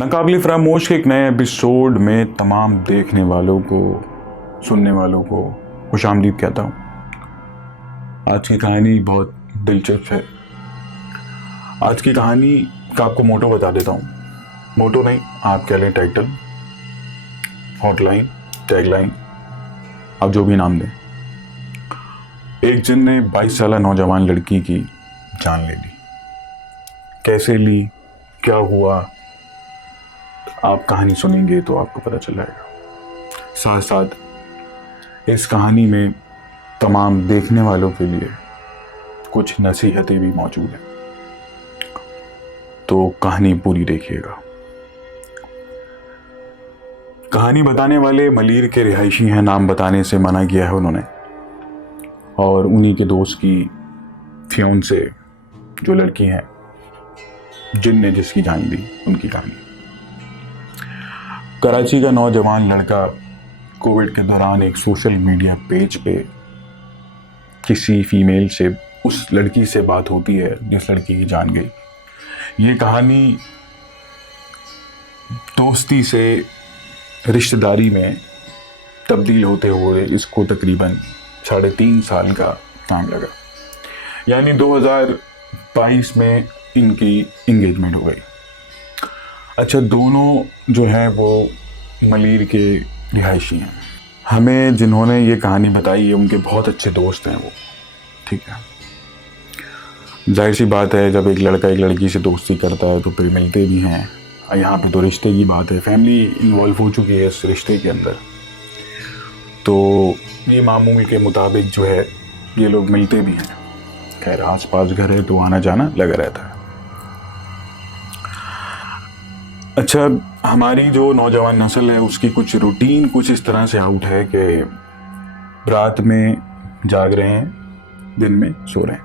नाकाबिल फरामोश के एक नए एपिसोड में तमाम देखने वालों को, सुनने वालों को खुशामदीद कहता हूँ। आज की कहानी बहुत दिलचस्प है। आज की कहानी का आपको मोटो बता देता हूँ। मोटो नहीं, आप कह लें टाइटल, हॉटलाइन, टैगलाइन, आप जो भी नाम दें। एक जिन ने 22 साल नौजवान लड़की की जान ले ली। कैसे ली, क्या हुआ, आप कहानी सुनेंगे तो आपको पता चल जाएगा। साथ साथ इस कहानी में तमाम देखने वालों के लिए कुछ नसीहतें भी मौजूद हैं, तो कहानी पूरी देखिएगा। कहानी बताने वाले मलीर के रिहायशी हैं, नाम बताने से मना किया है उन्होंने, और उन्हीं के दोस्त की फियोंसे जो लड़की हैं जिन ने जिसकी जान ली, उनकी कहानी। कराची का नौजवान लड़का कोविड के दौरान एक सोशल मीडिया पेज पे किसी फीमेल से, उस लड़की से बात होती है जिस लड़की की जान गई। ये कहानी दोस्ती से रिश्तेदारी में तब्दील होते हुए इसको तकरीबन 3.5 साल का टाइम लगा, यानी 2022 में इनकी इंगेजमेंट हो गई। अच्छा, दोनों जो हैं वो मलीर के रिहायशी हैं। हमें जिन्होंने ये कहानी बताई है उनके बहुत अच्छे दोस्त हैं वो, ठीक है। जाहिर सी बात है, जब एक लड़का एक लड़की से दोस्ती करता है तो फिर मिलते भी हैं। यहाँ पे तो रिश्ते की बात है, फैमिली इन्वॉल्व हो चुकी है इस रिश्ते के अंदर, तो ये मामूल के मुताबिक जो है ये लोग मिलते भी हैं। खैर, आस पास घर है तो आना जाना लगा रहता है। अच्छा, हमारी जो नौजवान नस्ल है उसकी कुछ रूटीन कुछ इस तरह से आउट है कि रात में जाग रहे हैं, दिन में सो रहे हैं।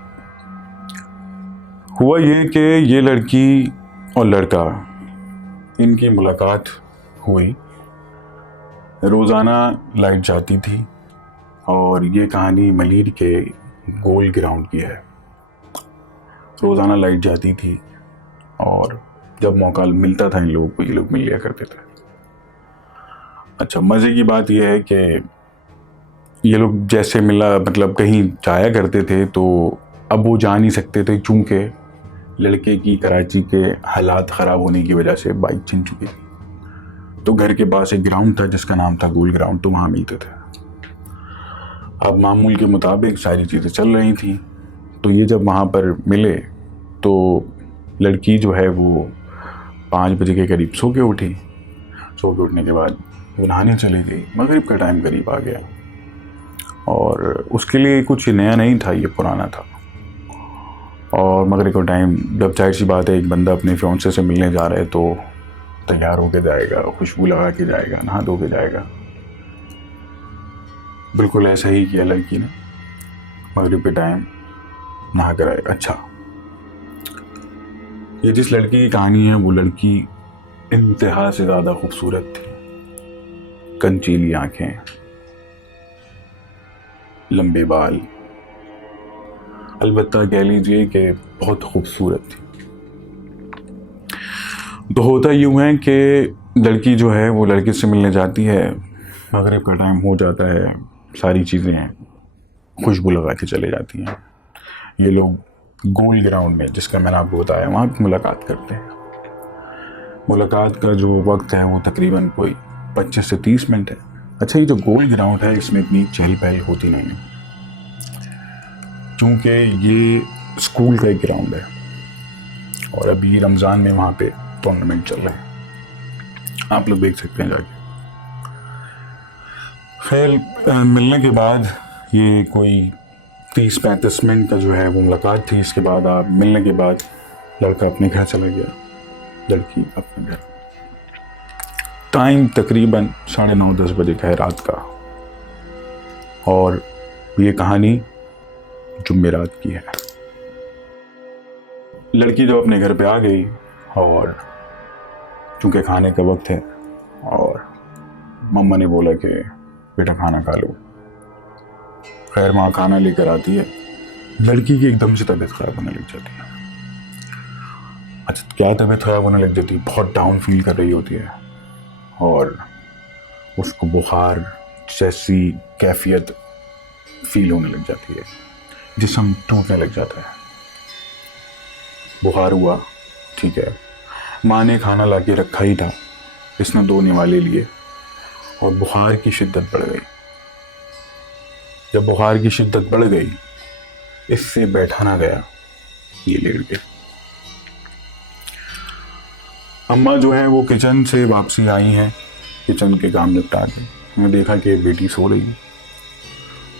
हुआ ये कि ये लड़की और लड़का, इनकी मुलाकात हुई। रोज़ाना लाइट जाती थी और ये कहानी मलीर के गोल ग्राउंड की है। रोज़ाना लाइट जाती थी और जब मौका मिलता था इन लोगों को, ये लोग मिल लिया करते थे। अच्छा, मज़े की बात यह है कि ये लोग जैसे मिला, मतलब कहीं जाया करते थे तो अब वो जा नहीं सकते थे क्योंकि लड़के की कराची के हालात ख़राब होने की वजह से बाइक छिन चुकी थी। तो घर के पास एक ग्राउंड था जिसका नाम था गोल ग्राउंड, तो वहाँ मिलते थे। अब मामूल के मुताबिक सारी चीज़ें चल रही थी, तो ये जब वहाँ पर मिले तो लड़की जो है वो 5 बजे के करीब सो के उठी। सो के उठने के बाद वो नहाने चली गई। मगरिब का टाइम करीब आ गया और उसके लिए कुछ नया नहीं था, ये पुराना था। और मगरिब का टाइम, जब जाहिर सी बात है एक बंदा अपने फियोंसे से मिलने जा रहा है तो तैयार होके जाएगा, खुशबू लगा के जाएगा, नहा धो के जाएगा। बिल्कुल ऐसा ही किया लड़की ने। मगरिब के टाइम नहा कर आए। अच्छा, ये जिस लड़की की कहानी है वो लड़की इंतहा से ज़्यादा खूबसूरत थी। कंचीली आंखें, लंबे बाल, अलबत्ता कह लीजिए कि बहुत खूबसूरत थी। तो होता यूँ है कि लड़की जो है वो लड़के से मिलने जाती है, मगरिब का टाइम हो जाता है, सारी चीज़ें खुशबू लगा के चले जाती हैं। ये लोग गोल ग्राउंड में, जिसका मैंने आपको बताया, वहाँ पर मुलाकात करते हैं। मुलाकात का जो वक्त है वो तकरीबन कोई 25 से 30 मिनट है। अच्छा, ये जो गोल ग्राउंड है इसमें इतनी चहल पहल होती नहीं है क्योंकि ये स्कूल का एक ग्राउंड है और अभी रमज़ान में वहाँ पे टूर्नामेंट चल रहे हैं, आप लोग देख सकते हैं जाके। खैर, मिलने के बाद ये कोई 30-35 मिनट का जो है वो मुलाकात थी। इसके बाद आप मिलने के बाद लड़का अपने घर चला गया, लड़की अपने घर। टाइम तकरीबन 9:30-10 बजे का है रात का, और ये कहानी जुमेरात की है। लड़की जब अपने घर पे आ गई और चूँकि खाने का वक्त है और मम्मा ने बोला कि बेटा खाना खा लो। खैर, माँ खाना लेकर आती है, लड़की की एकदम से तबीयत खराब होने लग जाती है। अच्छा क्या तबीयत खराब होने लग जाती है, बहुत डाउन फील कर रही होती है और उसको बुखार जैसी कैफियत फील होने लग जाती है, जिस्म टूटने लग जाता है। बुखार हुआ, ठीक है, माँ ने खाना ला के रखा ही था, इसने 2 निवाले लिए और बुखार की शिद्दत बढ़ गई। जब बुखार की शिद्दत बढ़ गई, इससे बैठा ना गया, ये लेट गया। अम्मा जो है वो किचन से वापसी आई हैं, किचन के काम निपटा के। मैं देखा कि बेटी सो रही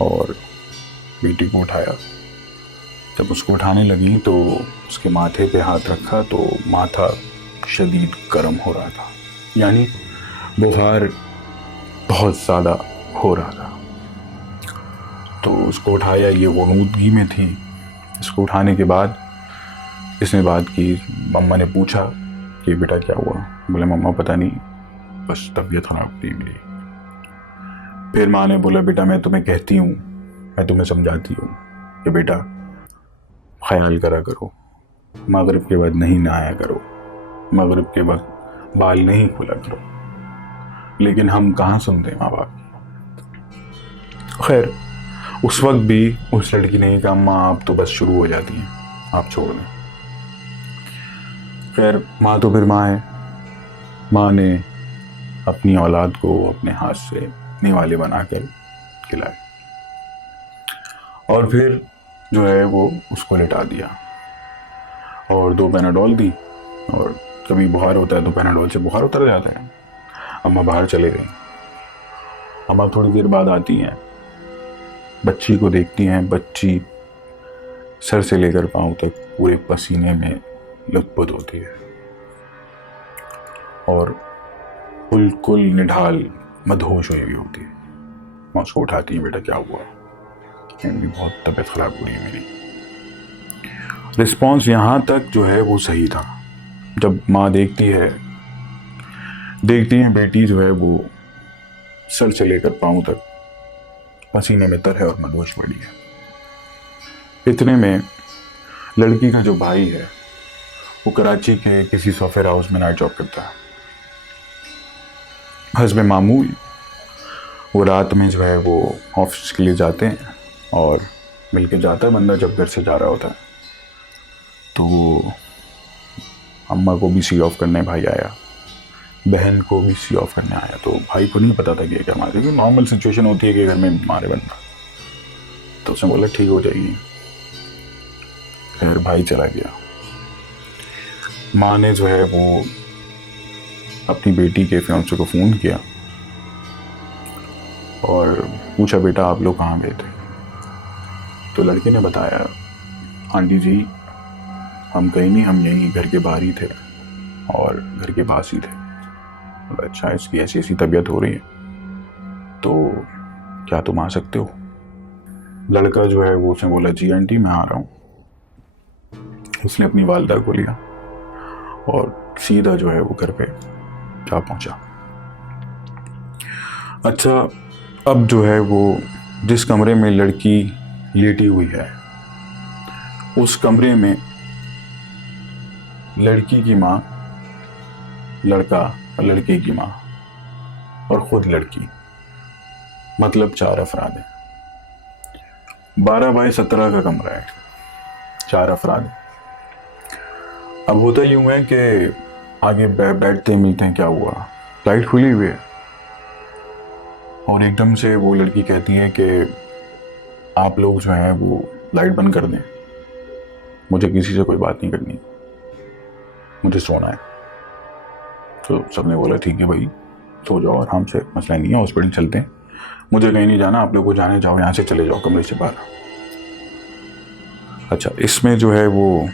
और बेटी को उठाया। जब उसको उठाने लगी तो उसके माथे पे हाथ रखा तो माथा शदीद गर्म हो रहा था, यानी बुखार बहुत ज़्यादा हो रहा था। तो उसको उठाया, ये ग़ुनूदगी में थी। इसको उठाने के बाद इसने बात की, मम्मा ने पूछा कि बेटा क्या हुआ। बोले मम्मा पता नहीं, बस तबीयत खराब थी मेरी। फिर माँ ने बोला बेटा मैं तुम्हें कहती हूँ, मैं तुम्हें समझाती हूँ कि बेटा ख्याल करा करो, मगरिब के बाद नहीं नहाया करो, मगरिब के वक्त बाल नहीं खोला करो। लेकिन हम कहाँ सुनते माँ बाप की। खैर उस वक्त भी उस लड़की ने कहा माँ आप तो बस शुरू हो जाती हैं, आप छोड़ दें। खैर माँ तो फिर माँ है। माँ ने अपनी औलाद को अपने हाथ से निवाले बनाकर खिलाए और फिर जो है वो उसको लिटा दिया और 2 पैनाडोल दी। और कभी बुखार होता है तो पैनाडोल से बुखार उतर जाता है। अम्मा बाहर चले गई। अम्मा थोड़ी देर बाद आती हैं, बच्ची को देखती हैं। बच्ची सर से लेकर पांव तक पूरे पसीने में लथपथ होती है और बिल्कुल निढाल मदहोश हुई होती है। मैं उसको उठाती है, बेटा क्या हुआ। मेरी बहुत तबीयत खराब हो रही है मेरी। रिस्पॉन्स यहाँ तक जो है वो सही था। जब माँ देखती है बेटी जो है वो सर से लेकर पांव तक पसीने में तर है और मदहोश पड़ी है। इतने में लड़की का जो भाई है वो कराची के किसी सॉफ्टवेयर हाउस में नाइट जॉब करता है। हस्ब मामूल वो रात में जो है वो ऑफिस के लिए जाते हैं और मिलके जाता है बंदा जब घर से जा रहा होता है। तो वो अम्मा को भी सी ऑफ करने भाई आया, बहन को भी सी ऑफ करने आया। तो भाई को नहीं पता था कि क्या मारे, क्योंकि नॉर्मल सिचुएशन होती है कि घर में मारे बंदा। तो उसने बोला ठीक हो जाएगी। फिर भाई चला गया। माँ ने जो है वो अपनी बेटी के फियांसे को फ़ोन किया और पूछा बेटा आप लोग कहाँ गए थे। तो लड़के ने बताया आंटी जी हम कहीं नहीं, हम यहीं घर के बाहर ही थे और घर के पास ही थे। अच्छा इसकी ऐसी ऐसी तबीयत हो रही है तो क्या तुम आ सकते हो। लड़का जो है वो उसने बोला जी आंटी मैं आ रहा हूँ। उसने अपनी वालदा को लिया और सीधा जो है वो घर पे जा पहुंचा। अच्छा अब जो है वो जिस कमरे में लड़की लेटी हुई है उस कमरे में लड़की की माँ, लड़का और लड़की की माँ और खुद लड़की, मतलब 4 अफराद हैं। 12x17 का कमरा है, 4 अफराद। अब होता यूं है कि आगे बैठते मिलते हैं, क्या हुआ, लाइट खुली हुई है और एकदम से वो लड़की कहती है कि आप लोग जो है वो लाइट बंद कर दें, मुझे किसी से कोई बात नहीं करनी, मुझे सोना है। तो सबने बोला ठीक है भाई सो जाओ आराम से, मसला नहीं है, हॉस्पिटल चलते हैं, मुझे कहीं नहीं जाना, आप लोग को जाने जाओ, यहाँ से चले जाओ कमरे से बाहर। अच्छा इसमें जो है वो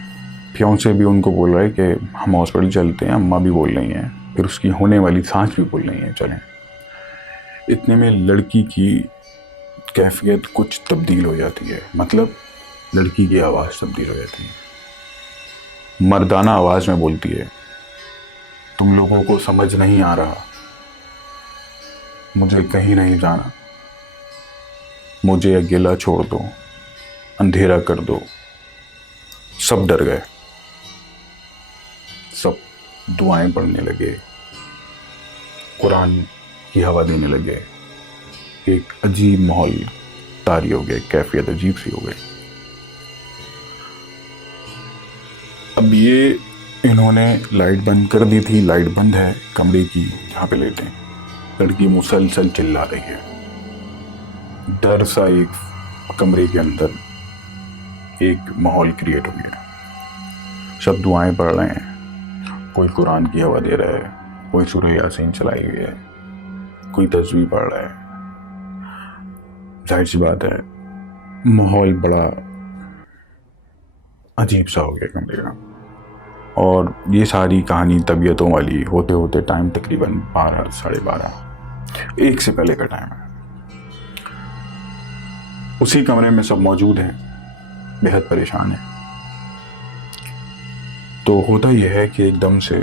फियांसे भी उनको बोल रहा है कि हम हॉस्पिटल चलते हैं, अम्मा भी बोल रही हैं, फिर उसकी होने वाली सांस भी बोल रही हैं चलें। इतने में लड़की की कैफियत कुछ तब्दील हो जाती है, मतलब लड़की की आवाज़ तब्दील हो जाती है। मर्दाना आवाज़ में बोलती है तुम लोगों को समझ नहीं आ रहा, मुझे कहीं नहीं जाना, मुझे अकेला छोड़ दो, अंधेरा कर दो। सब डर गए। दुआएं पढ़ने लगे, कुरान की हवा देने लगे। एक अजीब माहौल तारी हो गया, कैफियत अजीब सी हो गई। अब ये इन्होंने लाइट बंद कर दी थी, लाइट बंद है कमरे की जहाँ पे लेटे हैं। लड़की मुसलसल चिल्ला रही है। डर सा एक कमरे के अंदर एक माहौल क्रिएट हो गया। सब दुआएं पढ़ रहे हैं, कोई कुरान की हवा दे रहा है, कोई सूरह यासीन चलाई हुई है, कोई तस्वीर पढ़ रहा है। जाहिर सी बात है माहौल बड़ा अजीब सा हो गया कमरे का। और ये सारी कहानी तबीयतों वाली होते होते टाइम तकरीबन 12 साढ़े 12 1 से पहले का टाइम है। उसी कमरे में सब मौजूद हैं, बेहद परेशान है। तो होता यह है कि एकदम से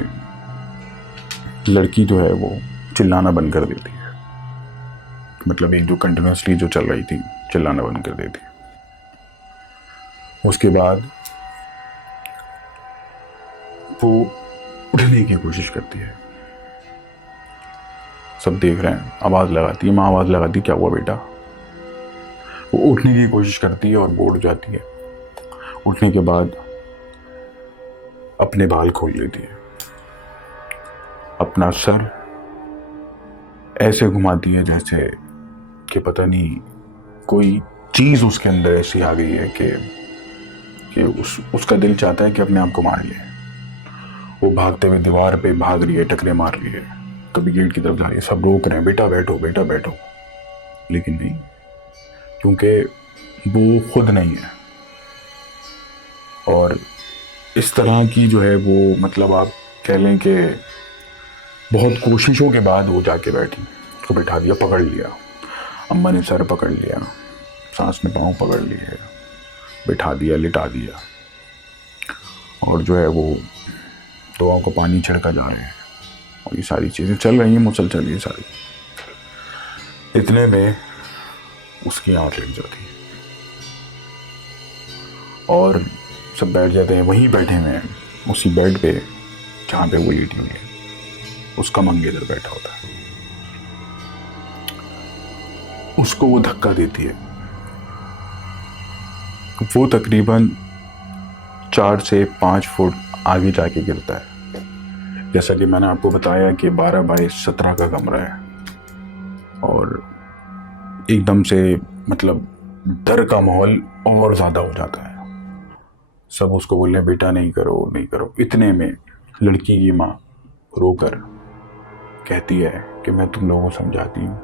लड़की जो है वो चिल्लाना बंद कर देती है। मतलब एक जो कंटिन्यूसली जो चल रही थी चिल्लाना बंद कर देती है। उसके बाद वो उठने की कोशिश करती है। सब देख रहे हैं, आवाज़ लगाती है, माँ आवाज़ लगाती, क्या हुआ बेटा। वो उठने की कोशिश करती है और वो उठ जाती है। उठने के बाद अपने बाल खोल लेती है, अपना सर ऐसे घुमाती है जैसे कि पता नहीं कोई चीज़ उसके अंदर ऐसी आ गई है कि उसका दिल चाहता है कि अपने आप को मार ले। वो भागते हुए दीवार पे भाग रही है, टकरे मार रही है, कभी गेट की तरफ जा रही है। सब रोक रहे हैं, बेटा बैठो बेटा बैठो, लेकिन नहीं, क्योंकि वो खुद नहीं है। और इस तरह की जो है वो मतलब आप कह लें कि बहुत कोशिशों के बाद वो जाके बैठी, उसको बैठा दिया, पकड़ लिया। अम्मा ने सर पकड़ लिया, सास ने पाँव पकड़ लिए, बैठा दिया, लिटा दिया, और जो है वो दुआओं को पानी छिड़का जा रहे हैं और ये सारी चीज़ें चल रही हैं, मुसलसल ये सारी। इतने में उसकी आँख लग जाती है और सब बैठ जाते हैं। वहीं बैठे हुए हैं उसी बेड पे जहाँ पे वो लेटी हुई है, उसका मंगेतर बैठा होता है। उसको वो धक्का देती है। वो तकरीबन 4 से 5 फुट आगे जाके गिरता है। जैसा कि मैंने आपको बताया कि 12 बाई 17 का कमरा है और एकदम से मतलब डर का माहौल और ज़्यादा हो जाता है। सब उसको बोल रहे बेटा नहीं करो नहीं करो। इतने में लड़की की माँ रोकर कहती है कि मैं तुम लोगों को समझाती हूँ,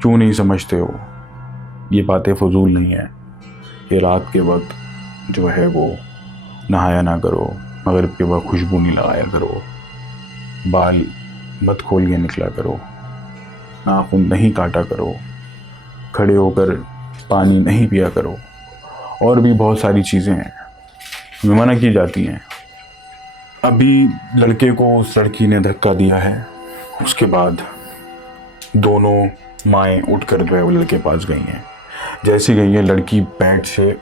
क्यों नहीं समझते हो, ये बातें फजूल नहीं है कि रात के वक्त जो है वो नहाया ना करो, मगरिब के वक्त खुशबू नहीं लगाया करो, बाल मत खोल के निकला करो, नाखून नहीं काटा करो, खड़े होकर पानी नहीं पिया करो, और भी बहुत सारी चीज़ें हैं मना की जाती हैं। अभी लड़के को उस लड़की ने धक्का दिया है। उसके बाद दोनों माएँ उठकर जो है वो लड़के पास गई हैं। जैसी गई है लड़की बेड से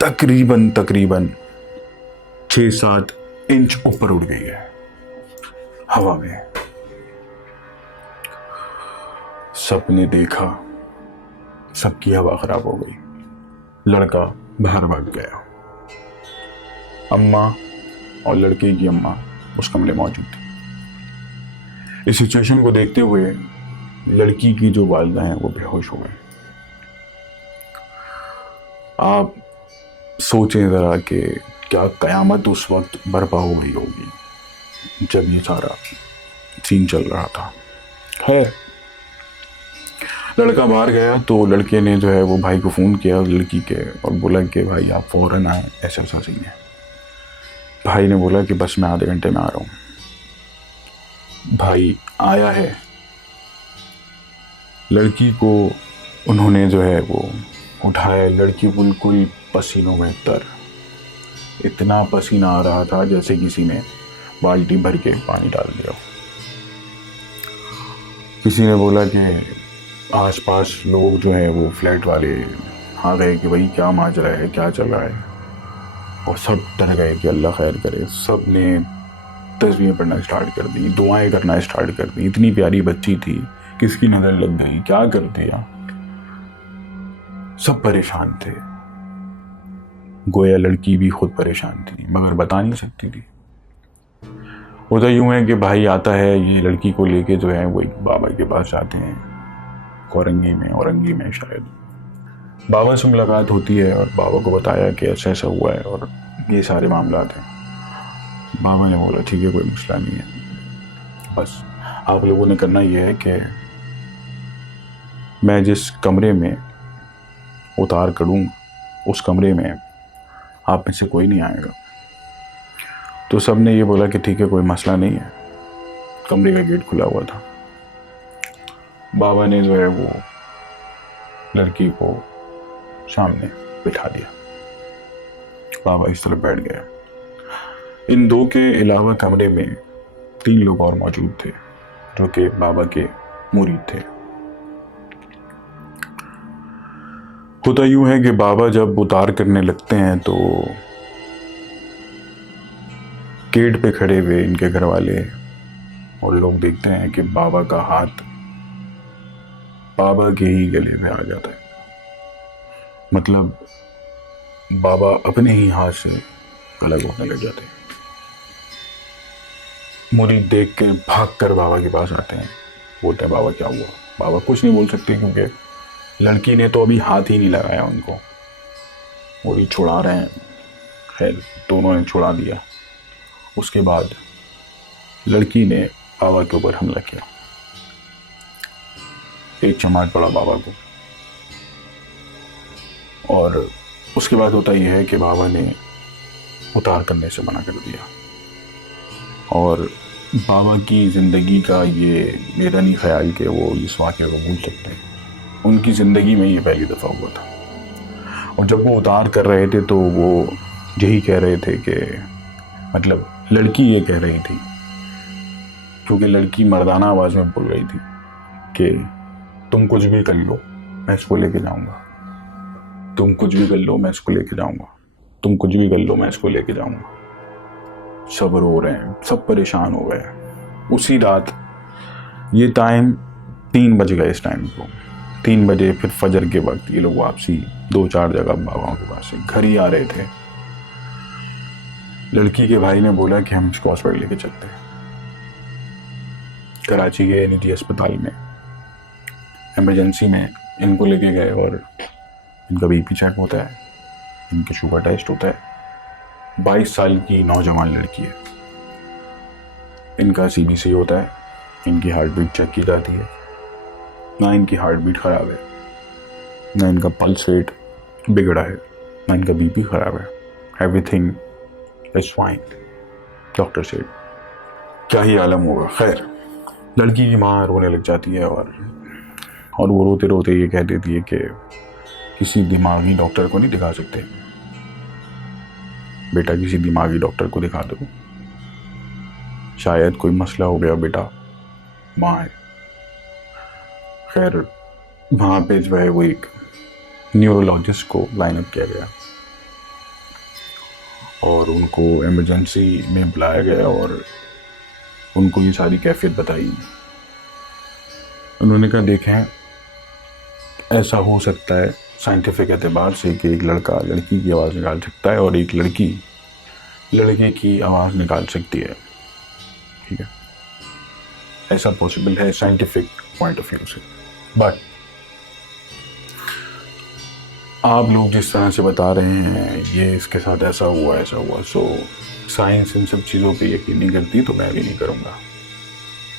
तकरीबन 6-7 इंच ऊपर उड़ गई है हवा में। सबने देखा, सबकी हवा खराब हो गई, लड़का बाहर भाग गया। अम्मा और लड़के की अम्मा उस कमरे में मौजूद थी। इस सिचुएशन को देखते हुए लड़की की जो वालिदा हैं वो बेहोश हो गए। आप सोचें ज़रा कि क्या क़यामत उस वक्त बर्पा हो गई होगी जब ये सारा सीन चल रहा था। खैर लड़का बाहर गया तो लड़के ने जो है वो भाई को फ़ोन किया लड़की के और बोला कि भाई आप फ़ौरन आए, ऐसा ऐसा सीन है। भाई ने बोला कि बस मैं आधे घंटे में आ रहा हूँ। भाई आया है। लड़की को उन्होंने जो है वो उठाया। लड़की बिल्कुल पसीनों में तर, इतना पसीना आ रहा था जैसे किसी ने बाल्टी भर के पानी डाल दिया। किसी ने बोला कि आसपास लोग जो है वो फ्लैट वाले आ गए कि भाई क्या माजरा है, क्या चल रहा है, और सब डर गए कि अल्लाह खैर करे। सब ने तस्वीरें पढ़ना स्टार्ट कर दी, दुआएं करना स्टार्ट कर दी। इतनी प्यारी बच्ची थी, किसकी नजर लग गई, क्या कर दिया। सब परेशान थे, गोया लड़की भी खुद परेशान थी मगर बता नहीं सकती थी। होता यूं है कि भाई आता है, ये लड़की को लेके जो है वो एक बाबा के पास जाते हैं, औरंगी में शायद। बाबा से मुलाकात होती है और बाबा को बताया कि ऐसा ऐसा हुआ है और ये सारे मामला हैं। बाबा ने बोला ठीक है, कोई मसला नहीं है, बस आप लोगों ने करना यह है कि मैं जिस कमरे में उतार करूँगा उस कमरे में आप में से कोई नहीं आएगा। तो सब ने ये बोला कि ठीक है, कोई मसला नहीं है। कमरे का गेट खुला हुआ था। बाबा ने जो है वो लड़की को सामने बिठा दिया। बाबा इस तरफ बैठ गया। इन दो के अलावा कमरे में 3 लोग और मौजूद थे जो कि बाबा के मुरीद थे। होता यूं है कि बाबा जब उतार करने लगते हैं तो गेट पे खड़े हुए इनके घर वाले और लोग देखते हैं कि बाबा का हाथ बाबा के ही गले में आ जाता है। मतलब बाबा अपने ही हाथ से अलग होने लग जाते हैं। मुरीद देख के भाग कर बाबा के पास आते हैं, बोलते हैं बाबा क्या हुआ। बाबा कुछ नहीं बोल सकते क्योंकि लड़की ने तो अभी हाथ ही नहीं लगाया उनको, वो भी छुड़ा रहे हैं। खैर दोनों ने छुड़ा दिया। उसके बाद लड़की ने बाबा के ऊपर हमला किया, एक चमाट पड़ा बाबा को। और उसके बाद होता यह है कि बाबा ने उतार करने से मना कर दिया। और बाबा की ज़िंदगी का ये मेरा नहीं ख्याल कि वो इस वाक़े को भूल सकते हैं। उनकी ज़िंदगी में ये पहली दफ़ा हुआ था। और जब वो उतार कर रहे थे तो वो यही कह रहे थे कि मतलब लड़की ये कह रही थी, क्योंकि लड़की मर्दाना आवाज़ में बोल रही थी कि तुम कुछ भी कर लो मैं इसको लेके जाऊंगा, तुम कुछ भी कर लो मैं इसको लेके जाऊंगा, तुम कुछ भी कर लो मैं इसको लेके जाऊंगा। सब रो रहे हैं, सब परेशान हो गए। उसी रात ये टाइम 3 बज गए। इस टाइम को 3 बजे फिर फजर के वक्त ये लोग वापसी 2-4 जगह बाबाओं के पास से घर ही आ रहे थे। लड़की के भाई ने बोला कि हम इसको हॉस्पिटल लेके चलते हैं। कराची के निजी अस्पताल में इमरजेंसी में इनको लेके गए और इनका बीपी चेक होता है, इनके शुगर टेस्ट होता है। 22 साल की नौजवान लड़की है। इनका CBC होता है, इनकी हार्ट बीट चेक की जाती है। ना इनकी हार्ट बीट ख़राब है, ना इनका पल्स रेट बिगड़ा है, ना इनका BP ख़राब है। एवरीथिंग इज फाइन, डॉक्टर से। क्या ही आलम होगा। खैर लड़की की माँ रोने लग जाती है और वो रोते रोते ये कह देती है कि किसी दिमागी डॉक्टर को नहीं दिखा सकते बेटा, किसी दिमागी डॉक्टर को दिखा दो, शायद कोई मसला हो गया बेटा, माँ है। खैर वहाँ पे जो है वो एक न्यूरोलॉजिस्ट को लाइन अप किया गया और उनको इमरजेंसी में बुलाया गया और उनको ये सारी कैफियत बताई। उन्होंने कहा देखें, ऐसा हो सकता है साइंटिफिक एतबार से कि एक लड़का लड़की की आवाज़ निकाल सकता है और एक लड़की लड़के की आवाज़ निकाल सकती है। ठीक है, ऐसा पॉसिबल है साइंटिफिक पॉइंट ऑफ व्यू से। बट आप लोग जिस तरह से बता रहे हैं ये इसके साथ ऐसा हुआ, सो साइंस इन सब चीज़ों पे यकीन नहीं करती, तो मैं भी नहीं करूँगा।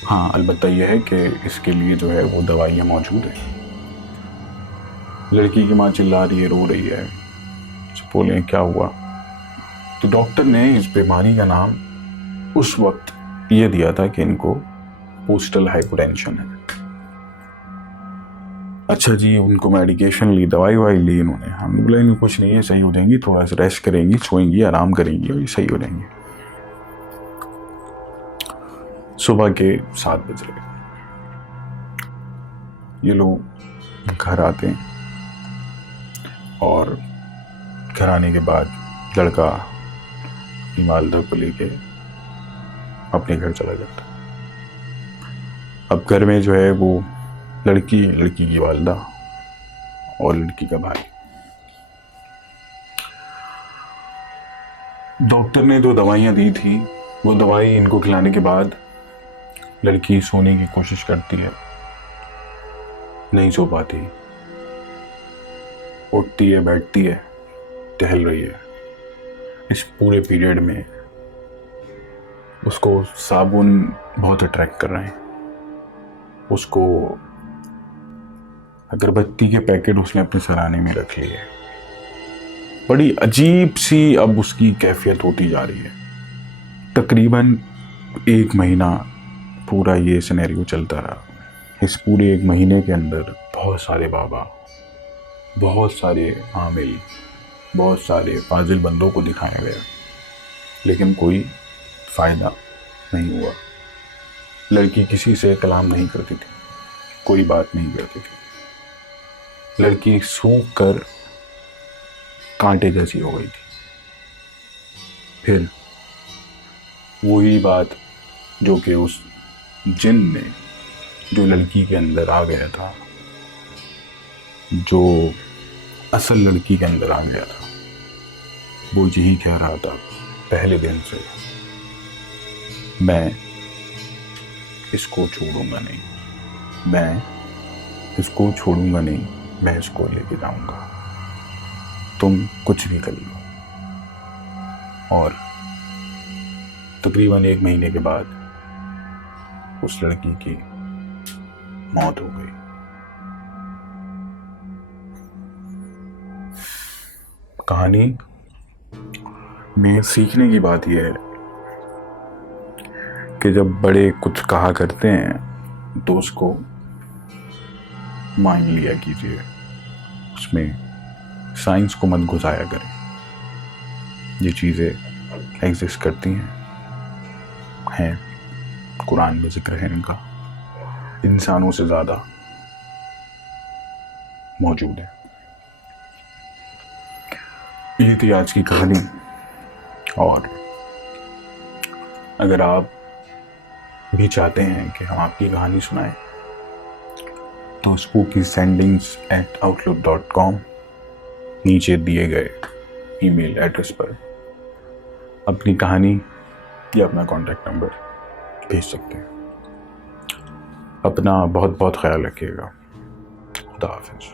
हाँ अलबत्ता यह है कि इसके लिए जो है वो दवाइयाँ मौजूद हैं। लड़की की माँ चिल्ला रही है, रो रही है, बोले क्या हुआ। तो डॉक्टर ने इस बीमारी का नाम उस वक्त ये दिया था कि इनको पोस्टल हाइपोटेंशन है। अच्छा जी, उनको मेडिकेशन ली, दवाई ली इन्होंने। हमने बोला इनको कुछ नहीं है, सही हो जाएंगी, थोड़ा सा रेस्ट करेंगी, सोएंगी, आराम करेंगी और ये सही हो जाएंगी। सुबह के 7 बज रहे, ये लोग घर आते हैं और घर आने के बाद लड़का अपनी वालिदा को लेके अपने घर चला जाता। अब घर में जो है वो लड़की की वालिदा और लड़की का भाई। डॉक्टर ने 2 दवाइयाँ दी थी। वो दवाई इनको खिलाने के बाद लड़की सोने की कोशिश करती है, नहीं सो पाती, उठती है, बैठती है, टहल रही है। इस पूरे पीरियड में उसको साबुन बहुत अट्रैक्ट कर रहे हैं। उसको अगरबत्ती के पैकेट उसने अपने सराने में रख लिए। बड़ी अजीब सी अब उसकी कैफियत होती जा रही है। तकरीबन 1 महीना पूरा ये सिनेरियो चलता रहा। इस पूरे 1 महीने के अंदर बहुत सारे बाबा, बहुत सारे आमिल, बहुत सारे फाजिल बंदों को दिखाया गया, लेकिन कोई फ़ायदा नहीं हुआ। लड़की किसी से कलाम नहीं करती थी, कोई बात नहीं करती थी। लड़की सूख कर कांटे जैसी हो गई थी। फिर वही बात जो कि उस जिन ने जो लड़की के अंदर आ गया था, जो असल लड़की के अंदर आ गया था, वो यही कह रहा था पहले दिन से, मैं इसको छोड़ूंगा नहीं, मैं इसको छोड़ूंगा नहीं, मैं इसको लेके जाऊंगा, तुम कुछ भी कर लो। और तकरीबन 1 महीने के बाद उस लड़की की मौत हो गई। कहानी में सीखने की बात यह है कि जब बड़े कुछ कहा करते हैं तो उसको मान लिया कीजिए, उसमें साइंस को मत घुसाया करें। ये चीज़ें एग्जिस्ट करती हैं, कुरान में जिक्र है इनका, इंसानों से ज़्यादा मौजूद है। ये थी आज की कहानी। और अगर आप भी चाहते हैं कि हम आपकी कहानी सुनाएं तो spookysendings@outlook.com नीचे दिए गए ईमेल एड्रेस पर अपनी कहानी या अपना कॉन्टैक्ट नंबर भेज सकते हैं। अपना बहुत बहुत ख्याल रखिएगा। खुदा हाफिज़।